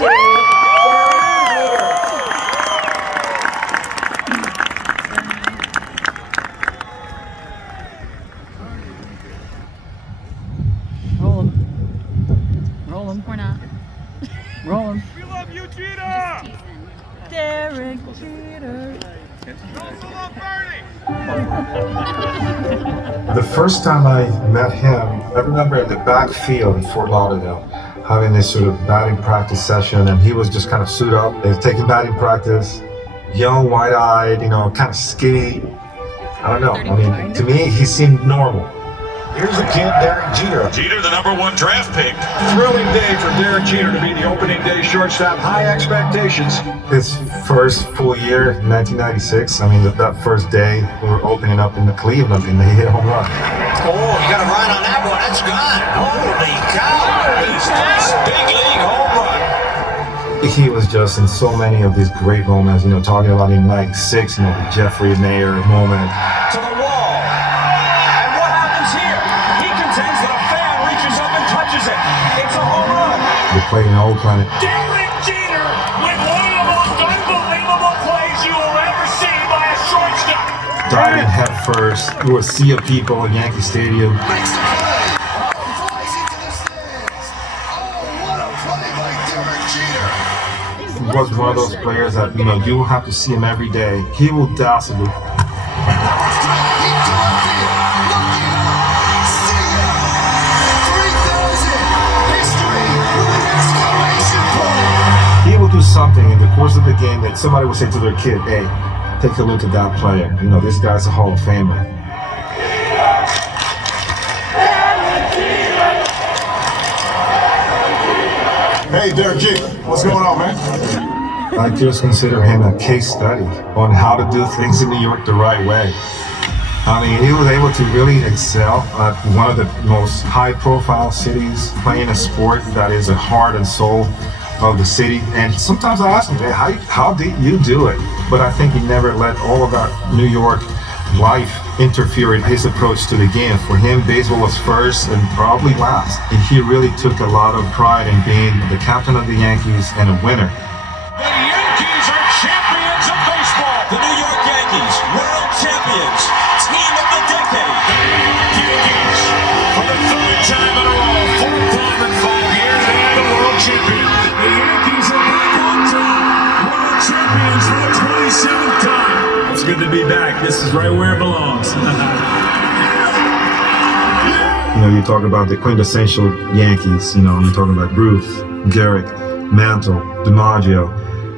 Roll him. Roll him. Or not. Roll him. We love you, Jeter! Just teasing. Derek Jeter. The first time I met him, I remember in the backfield in Fort Lauderdale, having this sort of batting practice session, and he was just kind of suited up. He was taking batting practice, young, wide-eyed, kind of skinny. I don't know. I mean, to me, he seemed normal. Here's the kid, Derek Jeter. Jeter, the #1 draft pick. Thrilling day for Derek Jeter to be the opening day shortstop. High expectations. His first full year, 1996, I mean, that first day, we were opening up in the Cleveland, and they hit a home run. Oh, you got a ride on that one. That's gone. Holy cow. His first big league home run. He was just in so many of these great moments, talking about in '96, the Jeffrey Mayer moment. To the wall. And what happens here? He contends that a fan reaches up and touches it. It's a home run. They played in Oakland. Derek Jeter with one of the most unbelievable plays you will ever see by a shortstop. Diving head first through a sea of people in Yankee Stadium. Makes the play. Flies into the stands. Oh, what a play by Derek Jeter. He was one of those players that, you will have to see him every day. He will dazzle you. He will do something in the course of the game that somebody will say to their kid, hey, take a look at that player. This guy's a Hall of Famer. Hey, Derek Jeter. What's going on, man? I just consider him a case study on how to do things in New York the right way. I mean, he was able to really excel at one of the most high-profile cities, playing a sport that is the heart and soul of the city. And sometimes I ask him, hey, how did you do it? But I think he never let all of that New York life interfere in his approach to the game. For him, baseball was first and probably last. And he really took a lot of pride in being the captain of the Yankees and a winner. The Yankees are champions of baseball. The New York Yankees, world champions. Team of the decade. Yankees, for the third time in a row, 4th time in 5 years, and the world champion. The Yankees are back on top. World champions for the 27th time. It's good to be back. This is right where it belongs. You talk about the quintessential Yankees, you talk about Ruth, Garrett, Mantle, DiMaggio.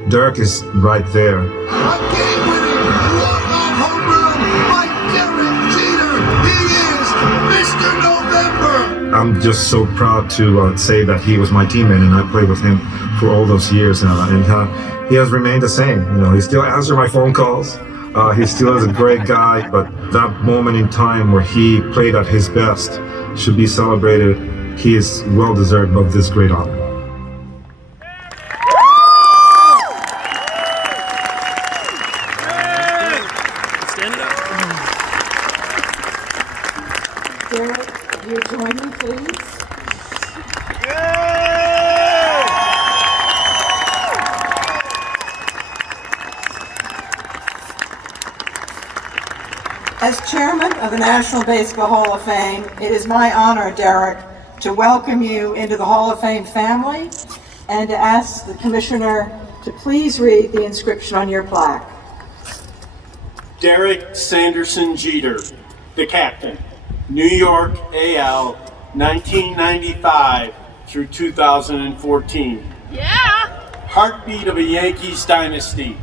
Derek is right there. A game-winning walk-off home run by Derek Jeter. He is Mr. November. I'm just so proud to say that he was my teammate, and I played with him for all those years now. And he has remained the same. He still answers my phone calls. He still is a great guy, but that moment in time where he played at his best should be celebrated. He is well deserved of this great honor. Derek, you join me, please. As chairman of the National Baseball Hall of Fame, it is my honor, Derek, to welcome you into the Hall of Fame family and to ask the commissioner to please read the inscription on your plaque. Derek Sanderson Jeter, the captain, New York AL, 1995 through 2014. Yeah! Heartbeat of a Yankees dynasty,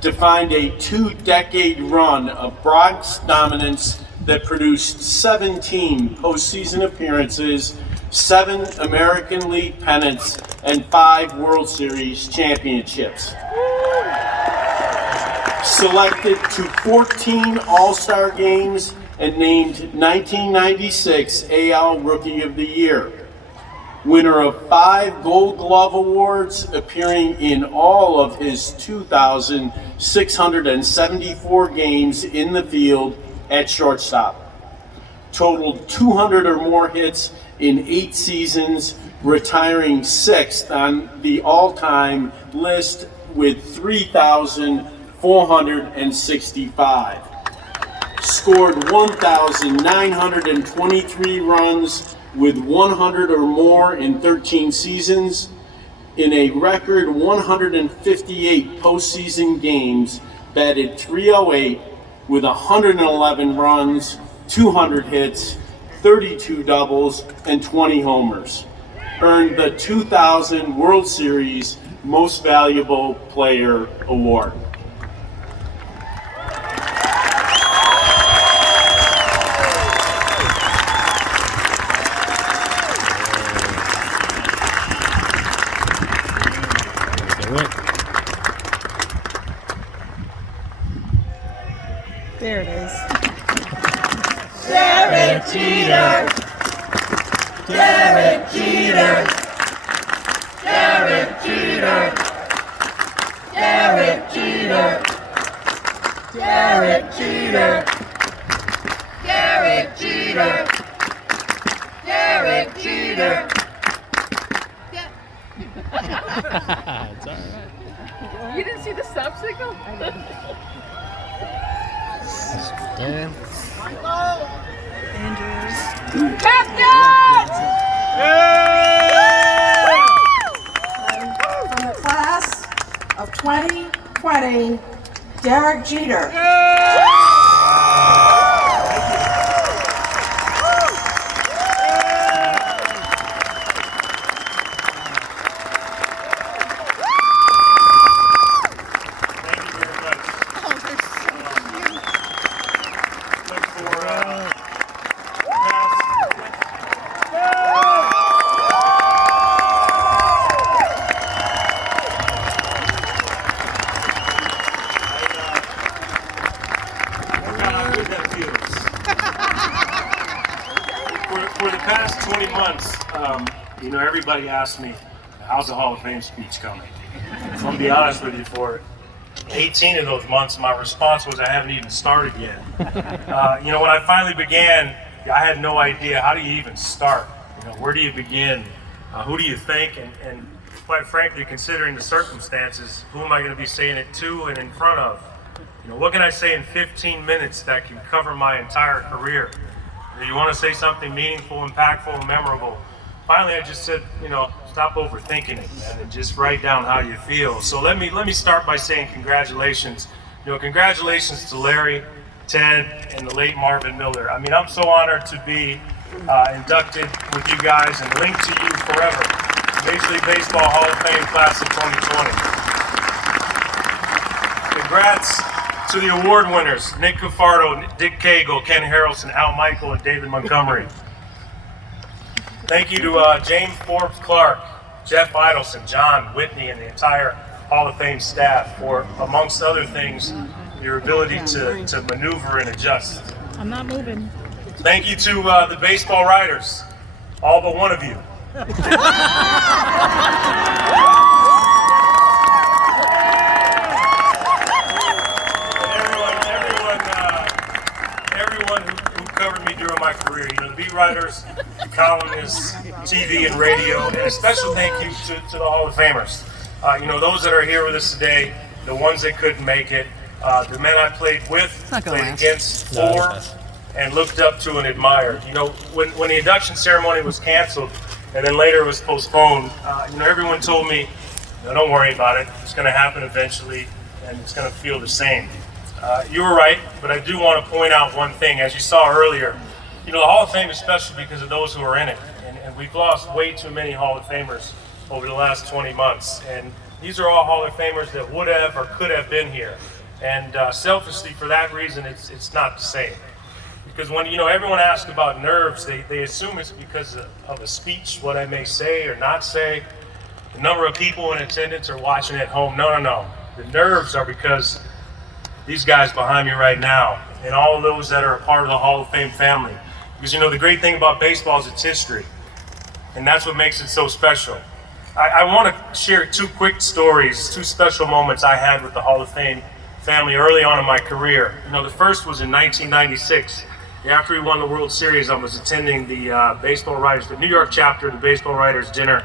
defined a 2-decade run of Bronx dominance that produced 17 postseason appearances, 7 American League pennants, and 5 World Series championships. Selected to 14 All-Star games and named 1996 AL Rookie of the Year. Winner of 5 Gold Glove Awards, appearing in all of his 2,674 games in the field at shortstop. Totaled 200 or more hits in 8 seasons, retiring 6th on the all-time list with 3,465. Scored 1,923 runs with 100 or more in 13 seasons. In a record 158 postseason games, batted .308 with 111 runs, 200 hits, 32 doubles, and 20 homers. Earned the 2000 World Series Most Valuable Player Award. There it is. Derek Jeter! Derek Jeter! Derek Jeter! Derek Jeter! Derek Jeter! Derek Jeter! Derek Jeter! It's all right. You didn't see the stop signal? Andrews. From the class of 2020, Derek Jeter. For the past 20 months, everybody asked me, how's the Hall of Fame speech coming? I'm going to be honest with you, for 18 of those months, my response was I haven't even started yet. When I finally began, I had no idea, how do you even start? Where do you begin? Who do you thank? And quite frankly, considering the circumstances, who am I going to be saying it to and in front of? What can I say in 15 minutes that can cover my entire career? You want to say something meaningful, impactful, and memorable. Finally, I just said, stop overthinking it, man, and just write down how you feel. So let me start by saying congratulations. Congratulations to Larry, Ted, and the late Marvin Miller. I mean, I'm so honored to be inducted with you guys and linked to you forever. Major League Baseball Hall of Fame Class of 2020. Congrats to the award winners, Nick Cafardo, Dick Cagle, Ken Harrelson, Al Michael, and David Montgomery. Thank you to James Forbes Clark, Jeff Idelson, John Whitney, and the entire Hall of Fame staff for, amongst other things, your ability to maneuver and adjust. I'm not moving. Thank you to the baseball writers, all but one of you. Everyone who covered me during my career, the beat writers, the columnists, TV and radio, and a special thank you to the Hall of Famers. Those that are here with us today, the ones that couldn't make it, the men I played with, played against, for, and looked up to and admired. When the induction ceremony was canceled and then later was postponed, everyone told me, don't worry about it, it's going to happen eventually and it's going to feel the same. You were right, but I do want to point out one thing. As you saw earlier, the Hall of Fame is special because of those who are in it. And we've lost way too many Hall of Famers over the last 20 months. And these are all Hall of Famers that would have or could have been here. And selfishly, for that reason, it's not the same. Because when, everyone asks about nerves, they assume it's because of a speech, what I may say or not say. The number of people in attendance or watching at home. No. The nerves are because these guys behind me right now, and all of those that are a part of the Hall of Fame family. Because the great thing about baseball is its history, and that's what makes it so special. I want to share two quick stories, two special moments I had with the Hall of Fame family early on in my career. The first was in 1996. after we won the World Series, I was attending the the New York chapter of the Baseball Writers Dinner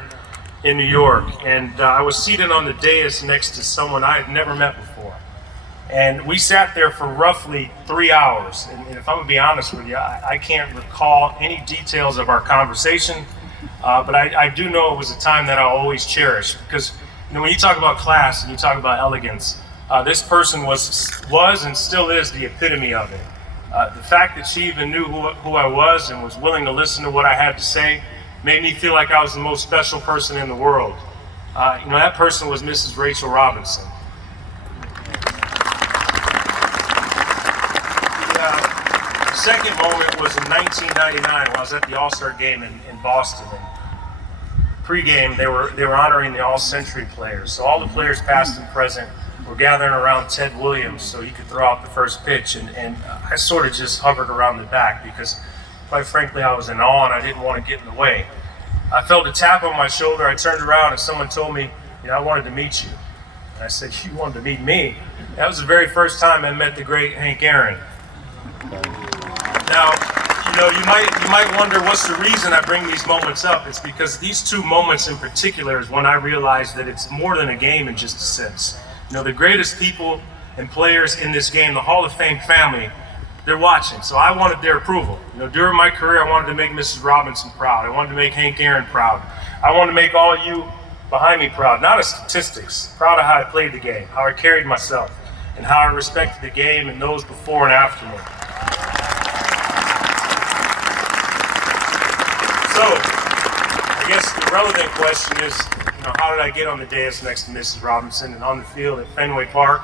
in New York, and I was seated on the dais next to someone I had never met before. And we sat there for roughly 3 hours, and if I'm gonna be honest with you, I can't recall any details of our conversation, but I do know it was a time that I'll always cherish, because when you talk about class and you talk about elegance, this person was and still is the epitome of it. The fact that she even knew who I was and was willing to listen to what I had to say made me feel like I was the most special person in the world. That person was Mrs. Rachel Robinson. The second moment was in 1999 when I was at the All-Star game in Boston. And pre-game, they were honoring the All-Century players. So all the players, past and present, were gathering around Ted Williams so he could throw out the first pitch. And I sort of just hovered around the back because, quite frankly, I was in awe and I didn't want to get in the way. I felt a tap on my shoulder. I turned around and someone told me, I wanted to meet you. And I said, you wanted to meet me? That was the very first time I met the great Hank Aaron. Now, you might wonder what's the reason I bring these moments up. It's because these two moments in particular is when I realized that it's more than a game in just a sense. The greatest people and players in this game, the Hall of Fame family, they're watching. So I wanted their approval. During my career, I wanted to make Mrs. Robinson proud. I wanted to make Hank Aaron proud. I wanted to make all you behind me proud, not of statistics, proud of how I played the game, how I carried myself, and how I respected the game and those before and after me. So, I guess the relevant question is, how did I get on the dais next to Mrs. Robinson and on the field at Fenway Park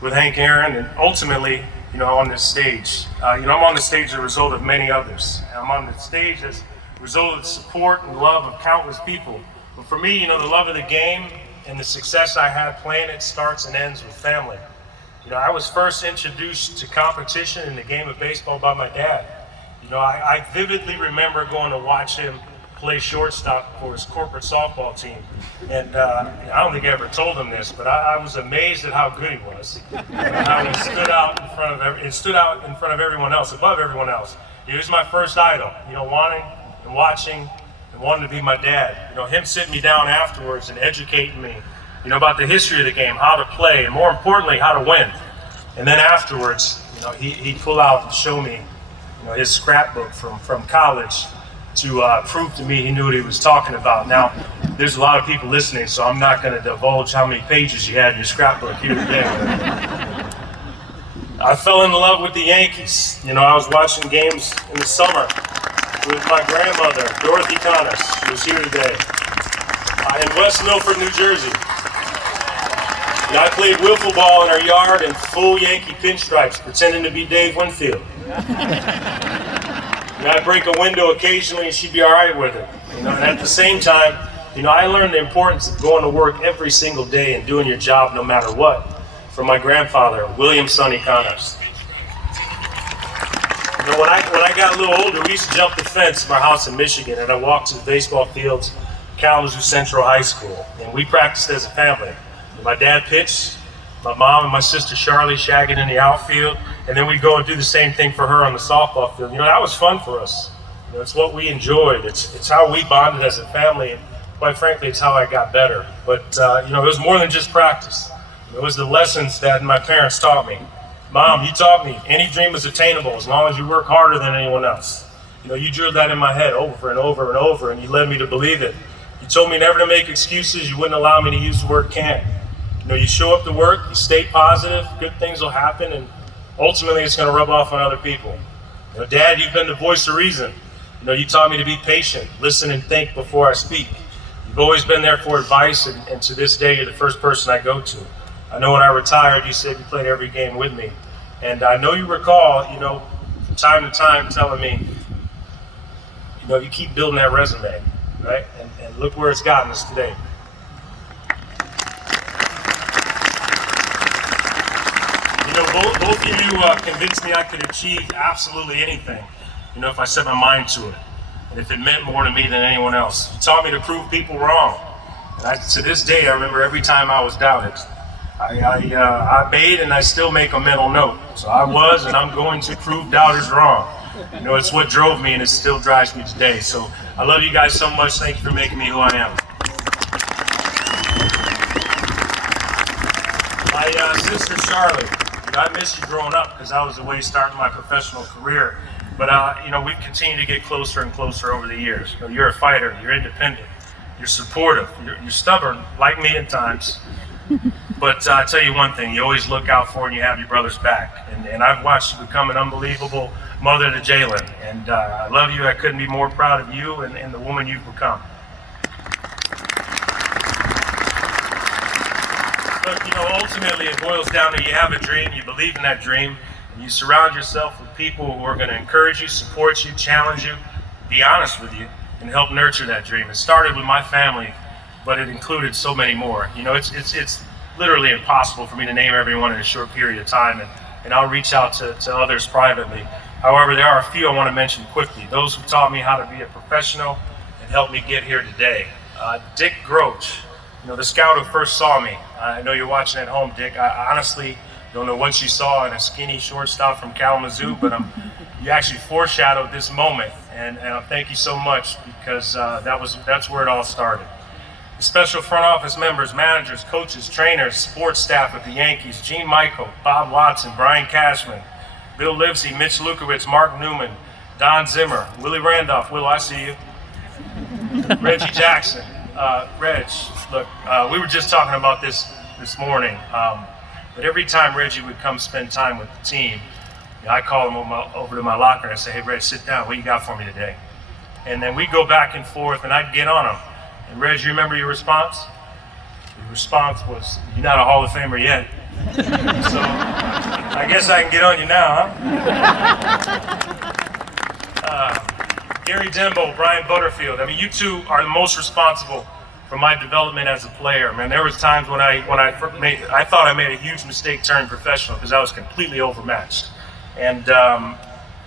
with Hank Aaron, and ultimately, on this stage? I'm on the stage as a result of many others. I'm on the stage as a result of the support and love of countless people. But for me, the love of the game and the success I had playing it starts and ends with family. I was first introduced to competition in the game of baseball by my dad. I vividly remember going to watch him play shortstop for his corporate softball team. And I don't think I ever told him this, but I was amazed at how good he was. And how he stood out in front of everyone else, above everyone else. He was my first idol, wanting and watching and wanting to be my dad. Him sitting me down afterwards and educating me, about the history of the game, how to play, and more importantly, how to win. And then afterwards, he'd pull out and show me, his scrapbook from college to prove to me he knew what he was talking about. Now, there's a lot of people listening, so I'm not going to divulge how many pages you had in your scrapbook here today. I fell in love with the Yankees. I was watching games in the summer with my grandmother, Dorothy Connors, who was here today, in West Milford, New Jersey. I played wiffle ball in our yard in full Yankee pinstripes, pretending to be Dave Winfield. I'd break a window occasionally and she'd be all right with it. And at the same time, I learned the importance of going to work every single day and doing your job no matter what from my grandfather, William Sonny Connors. When I got a little older, we used to jump the fence of our house in Michigan, and I walked to the baseball fields at Kalamazoo Central High School, and we practiced as a family. My dad pitched, my mom and my sister Charlie shagging in the outfield, and then we'd go and do the same thing for her on the softball field. That was fun for us. It's what we enjoyed. It's how we bonded as a family, and quite frankly, it's how I got better. But it was more than just practice. It was the lessons that my parents taught me. Mom, you taught me any dream is attainable as long as you work harder than anyone else. You drilled that in my head over and over and over, and you led me to believe it. You told me never to make excuses. You wouldn't allow me to use the word can't. You show up to work, you stay positive, good things will happen, and ultimately it's going to rub off on other people. Dad, you've been the voice of reason. You taught me to be patient, listen and think before I speak. You've always been there for advice, and to this day, you're the first person I go to. I know when I retired, you said you played every game with me. And I know you recall, from time to time telling me, you keep building that resume, right? And look where it's gotten us today. Both of you convinced me I could achieve absolutely anything, if I set my mind to it, and if it meant more to me than anyone else. You taught me to prove people wrong. And to this day, I remember every time I was doubted, I made and I still make a mental note. So I was and I'm going to prove doubters wrong. You know, it's what drove me and it still drives me today. So I love you guys so much. Thank you for making me who I am. My sister Charlotte, I missed you growing up because I was away starting my professional career. But you know, we've continued to get closer and closer over the years. You know, you're a fighter, you're independent, you're supportive, you're stubborn, like me at times. But I tell you one thing, you always look out for and you have your brother's back. And I've watched you become an unbelievable mother to Jalen. And I love you. I couldn't be more proud of you and the woman you've become. But, you know, ultimately it boils down to you have a dream, you believe in that dream, and you surround yourself with people who are going to encourage you, support you, challenge you, be honest with you, and help nurture that dream. It started with my family, but it included so many more. You know, it's literally impossible for me to name everyone in a short period of time, and I'll reach out to others privately. However, there are a few I want to mention quickly. Those who taught me how to be a professional and helped me get here today. Dick Groach, you know, the scout who first saw me. I know you're watching at home, Dick. I honestly don't know what you saw in a skinny shortstop from Kalamazoo, but you actually foreshadowed this moment, and thank you so much, because that's where it all started. The special front office members, managers, coaches, trainers, sports staff at the Yankees, Gene Michael, Bob Watson, Brian Cashman, Bill Livesey, Mitch Lukowitz, Mark Newman, Don Zimmer, Willie Randolph, Will, I see you, Reggie Jackson. Reg, look, we were just talking about this morning, but every time Reggie would come spend time with the team, you know, I call him over to my locker and I say, hey, Reg, sit down, what you got for me today? And then we'd go back and forth and I'd get on him. And Reg, you remember your response? Your response was, you're not a Hall of Famer yet. So I guess I can get on you now, huh? Gary Dembo, Brian Butterfield. I mean, you two are the most responsible for my development as a player. Man, there was times when I thought I made a huge mistake turning professional because I was completely overmatched. And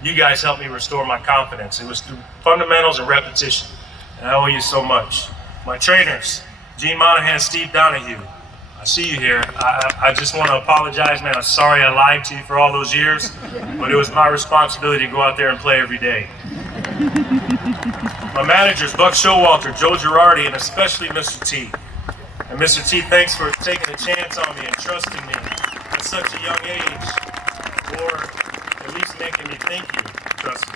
you guys helped me restore my confidence. It was through fundamentals and repetition. And I owe you so much. My trainers, Gene Monahan, Steve Donahue. I see you here. I just want to apologize, man. I'm sorry I lied to you for all those years, but it was my responsibility to go out there and play every day. My managers, Buck Showalter, Joe Girardi, and especially Mr. T. And Mr. T, thanks for taking a chance on me and trusting me at such a young age, or at least making me think you trust me.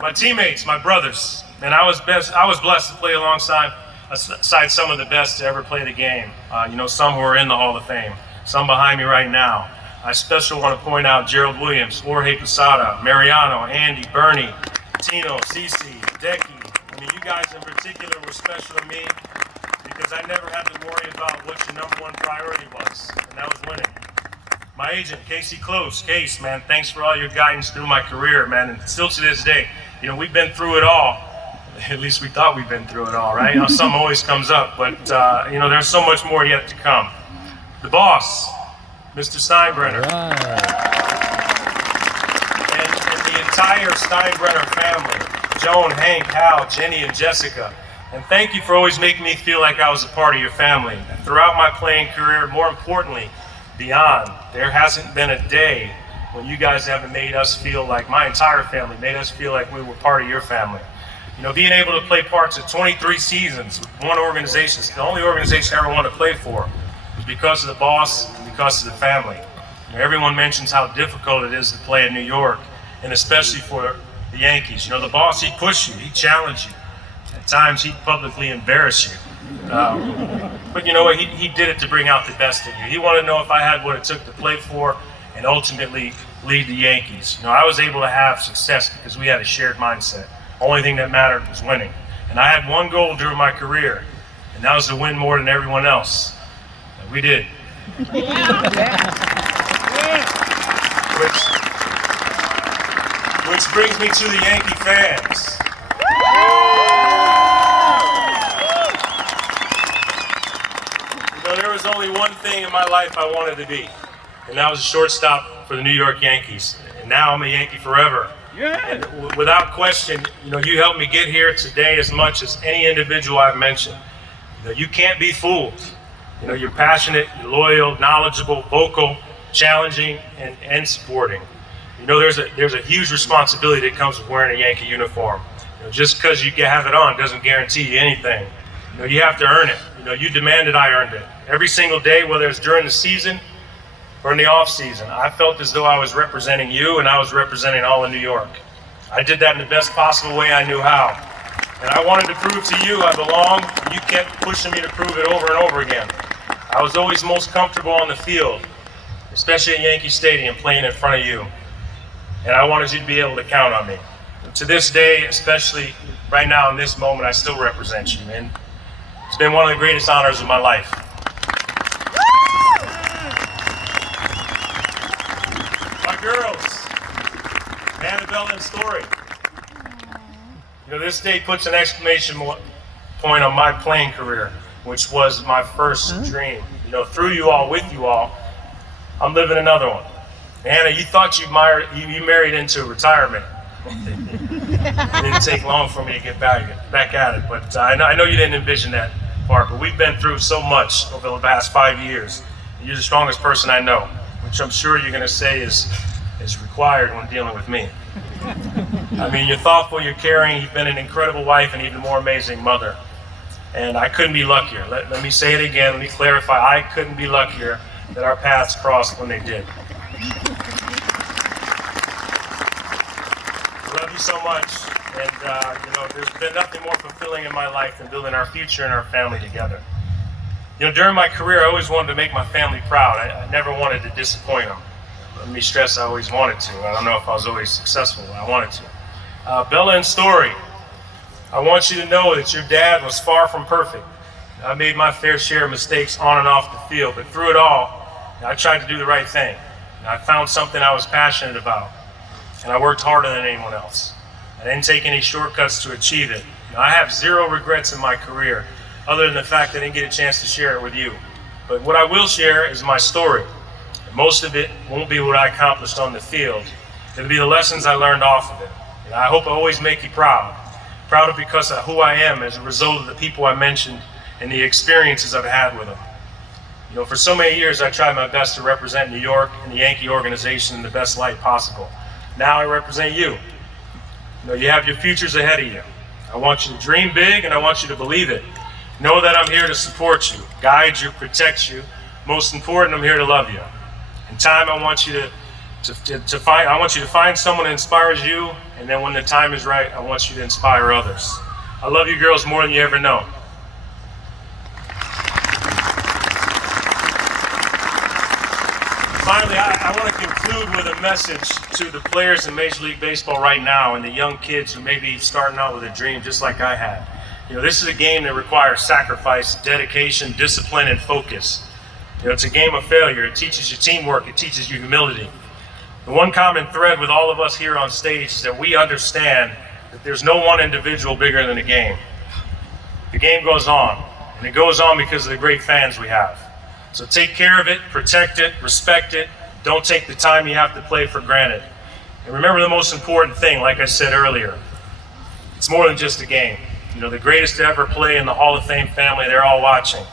My teammates, my brothers, and I was blessed to play alongside some of the best to ever play the game. You know, some who are in the Hall of Fame, some behind me right now. I especially want to point out Gerald Williams, Jorge Posada, Mariano, Andy, Bernie, Tino, Cece, Decky. I mean, you guys in particular were special to me because I never had to worry about what your number one priority was, and that was winning. My agent, Casey Close. Case, man, thanks for all your guidance through my career, man, and still to this day. You know, we've been through it all. At least we thought we'd been through it all, right? You know, something always comes up, but you know, there's so much more yet to come. The boss, Mr. Steinbrenner. Right. And the entire Steinbrenner family, Joan, Hank, Hal, Jenny, and Jessica. And thank you for always making me feel like I was a part of your family. And throughout my playing career, more importantly, beyond, there hasn't been a day when you guys haven't made us feel like, my entire family made us feel like we were part of your family. You know, being able to play parts of 23 seasons with one organization, the only organization I ever wanted to play for, was because of the boss and because of the family. You know, everyone mentions how difficult it is to play in New York, and especially for the Yankees. You know, the boss, he'd push you, he'd challenge you. At times, he'd publicly embarrass you. But you know what, he did it to bring out the best in you. He wanted to know if I had what it took to play for and ultimately lead the Yankees. You know, I was able to have success because we had a shared mindset. Only thing that mattered was winning. And I had one goal during my career, and that was to win more than everyone else. And we did. Which brings me to the Yankee fans. You know, there was only one thing in my life I wanted to be, and that was a shortstop for the New York Yankees. And now I'm a Yankee forever. And without question, you know, you helped me get here today as much as any individual I've mentioned. You know, you can't be fooled. You know, you're passionate, you're loyal, knowledgeable, vocal, challenging, and supporting. You know, there's a huge responsibility that comes with wearing a Yankee uniform. You know, just because you have it on doesn't guarantee you anything. You know, you have to earn it. You know, you demanded, I earned it. Every single day, whether it's during the season or in the off season, I felt as though I was representing you and I was representing all of New York. I did that in the best possible way I knew how. And I wanted to prove to you I belong, and you kept pushing me to prove it over and over again. I was always most comfortable on the field, especially at Yankee Stadium, playing in front of you. And I wanted you to be able to count on me. And to this day, especially right now in this moment, I still represent you, man. It's been one of the greatest honors of my life. My girls, Annabelle and Story. You know, this day puts an exclamation point on my playing career, which was my first dream. You know, through you all, with you all, I'm living another one. Anna, you thought you married into retirement. It didn't take long for me to get back at it, but I know you didn't envision that part, but we've been through so much over the past 5 years. You're the strongest person I know, which I'm sure you're going to say is required when dealing with me. I mean, you're thoughtful, you're caring, you've been an incredible wife and even more amazing mother. And I couldn't be luckier. Let me say it again, let me clarify. I couldn't be luckier that our paths crossed when they did. I love you so much. And, you know, there's been nothing more fulfilling in my life than building our future and our family together. You know, during my career, I always wanted to make my family proud. I never wanted to disappoint them. Let me stress, I always wanted to. I don't know if I was always successful, but I wanted to. Bella and Story, I want you to know that your dad was far from perfect. I made my fair share of mistakes on and off the field, but through it all, I tried to do the right thing. I found something I was passionate about, and I worked harder than anyone else. I didn't take any shortcuts to achieve it. I have zero regrets in my career, other than the fact that I didn't get a chance to share it with you. But what I will share is my story. Most of it won't be what I accomplished on the field. It'll be the lessons I learned off of it. And I hope I always make you proud. Proud of because of who I am as a result of the people I mentioned and the experiences I've had with them. You know, for so many years I tried my best to represent New York and the Yankee organization in the best light possible. Now I represent you. You know, you have your futures ahead of you. I want you to dream big and I want you to believe it. Know that I'm here to support you, guide you, protect you. Most important, I'm here to love you. In time, I want you to find someone that inspires you, and then when the time is right, I want you to inspire others. I love you girls more than you ever know. Finally, I want to conclude with a message to the players in Major League Baseball right now and the young kids who may be starting out with a dream just like I had. You know, this is a game that requires sacrifice, dedication, discipline, and focus. You know, it's a game of failure. It teaches you teamwork. It teaches you humility. The one common thread with all of us here on stage is that we understand that there's no one individual bigger than the game. The game goes on, and it goes on because of the great fans we have. So take care of it, protect it, respect it. Don't take the time you have to play for granted. And remember the most important thing, like I said earlier, it's more than just a game. You know, the greatest to ever play in the Hall of Fame family, they're all watching.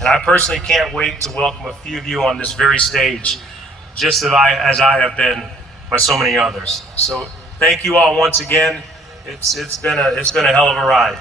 And I personally can't wait to welcome a few of you on this very stage, just as I have been by so many others. So thank you all once again. It's been a hell of a ride.